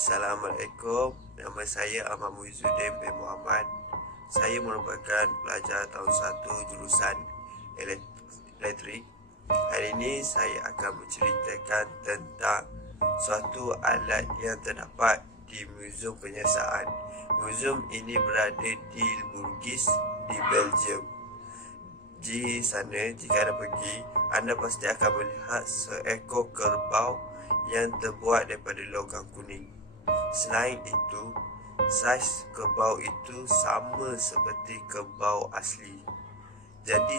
Assalamualaikum, nama saya Ahmad Muizzuddin bin Muhammad. Saya merupakan pelajar tahun 1 jurusan elektrik. Hari ini saya akan menceritakan tentang suatu alat yang terdapat di Museum Penyiasaan. Museum ini berada di Bruges, di Belgium. Di sana, jika anda pergi, anda pasti akan melihat seekor kerbau yang terbuat daripada logam kuning. Selain itu, saiz kerbau itu sama seperti kerbau asli. Jadi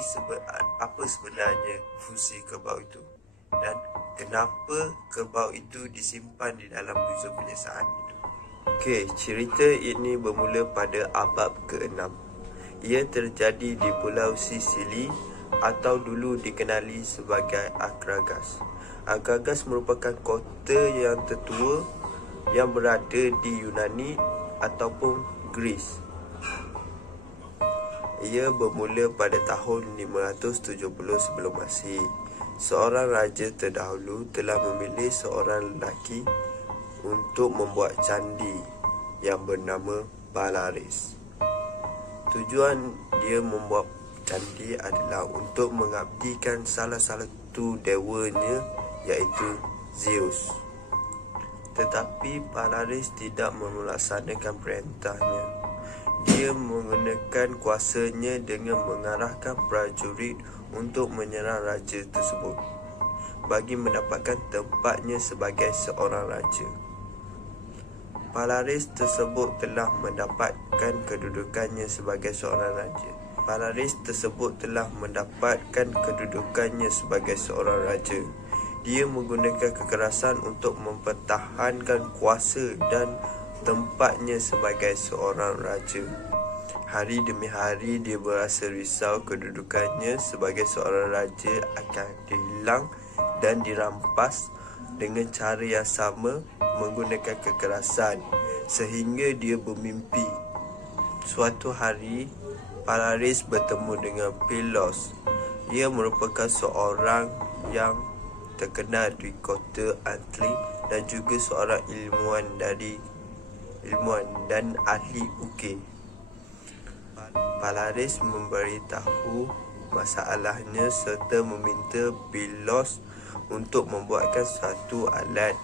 apa sebenarnya fungsi kerbau itu? Dan kenapa kerbau itu disimpan di dalam Museum Penyiasaan itu? Okey, cerita ini bermula pada abad ke-6. Ia terjadi di Pulau Sisili atau dulu dikenali sebagai Akragas. Akragas merupakan kota yang tertua yang berada di Yunani ataupun Greece. Ia bermula pada tahun 570 sebelum Masihi. Seorang raja terdahulu telah memilih seorang lelaki untuk membuat candi yang bernama Palaris. Tujuan dia membuat candi adalah untuk mengabdikan salah satu dewanya, iaitu Zeus. Tetapi Palaris tidak melaksanakan perintahnya. Dia menggunakan kuasanya dengan mengarahkan prajurit untuk menyerang raja tersebut bagi mendapatkan tempatnya sebagai seorang raja. Palaris tersebut telah mendapatkan kedudukannya sebagai seorang raja. Dia menggunakan kekerasan untuk mempertahankan kuasa dan tempatnya sebagai seorang raja. Hari demi hari dia berasa risau kedudukannya sebagai seorang raja akan dihilang dan dirampas dengan cara yang sama, menggunakan kekerasan, sehingga dia bermimpi. Suatu hari, Palaris bertemu dengan Pylos. Ia merupakan seorang yang terkenal di kota Antli dan juga seorang ilmuwan dan ahli ukir. Palaris memberitahu masalahnya serta meminta Pylos untuk membuatkan suatu alat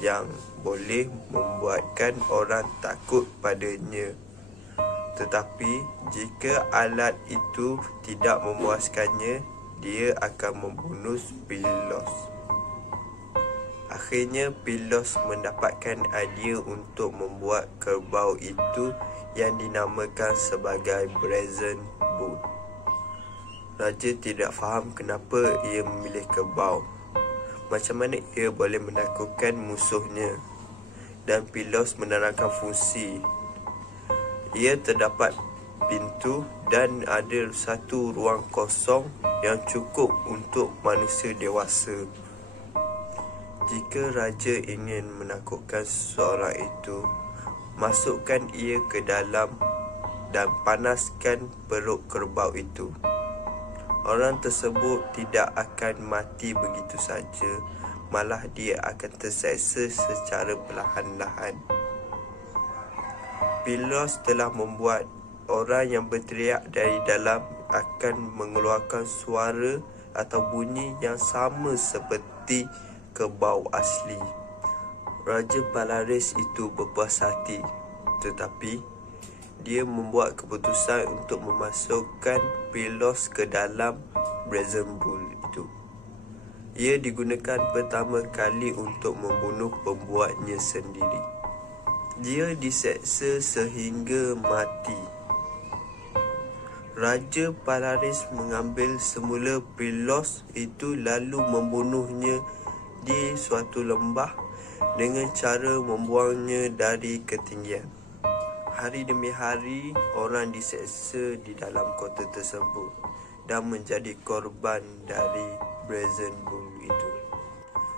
yang boleh membuatkan orang takut padanya. Tetapi jika alat itu tidak memuaskannya, dia akan membunuh Pylos. Akhirnya Pylos mendapatkan idea untuk membuat kerbau itu yang dinamakan sebagai Brazen Bull. Raja tidak faham kenapa ia memilih kerbau. Macam mana ia boleh menakutkan musuhnya? Dan Pylos menerangkan fungsi. Ia terdapat pintu dan ada satu ruang kosong yang cukup untuk manusia dewasa. Jika raja ingin menakutkan seorang itu, masukkan ia ke dalam dan panaskan perut kerbau itu. Orang tersebut tidak akan mati begitu saja, malah dia akan terseksa secara perlahan-lahan. Pylos telah membuat orang yang berteriak dari dalam akan mengeluarkan suara atau bunyi yang sama seperti kerbau asli. Raja Palaris itu berpuas hati, tetapi dia membuat keputusan untuk memasukkan Pylos ke dalam Brazen Bull itu. Ia digunakan pertama kali untuk membunuh pembuatnya sendiri. Dia diseksa sehingga mati. Raja Palaris mengambil semula Pylos itu lalu membunuhnya di suatu lembah dengan cara membuangnya dari ketinggian. Hari demi hari orang diseksa di dalam kota tersebut dan menjadi korban dari Brazen Bull itu.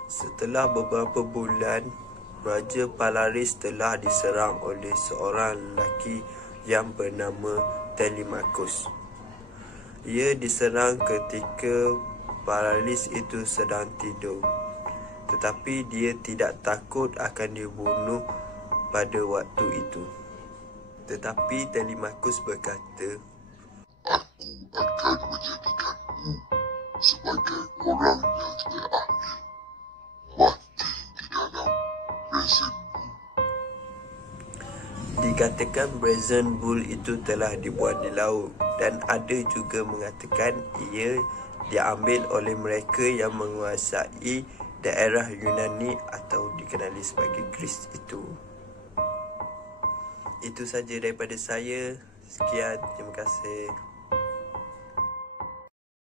Setelah beberapa bulan, Raja Palaris telah diserang oleh seorang lelaki yang bernama Telemachus. Ia diserang ketika Palaris itu sedang tidur. tetapi dia tidak takut akan dibunuh pada waktu itu. Tetapi Telemachus berkata, "Aku akan menjadikanmu sebagai orang yang terakhir mati di dalam brazen bull." Dikatakan brazen bull itu telah dibuat di laut, dan ada juga mengatakan ia diambil oleh mereka yang menguasai daerah Yunani atau dikenali sebagai Greece itu. Itu saja daripada saya. Sekian, terima kasih.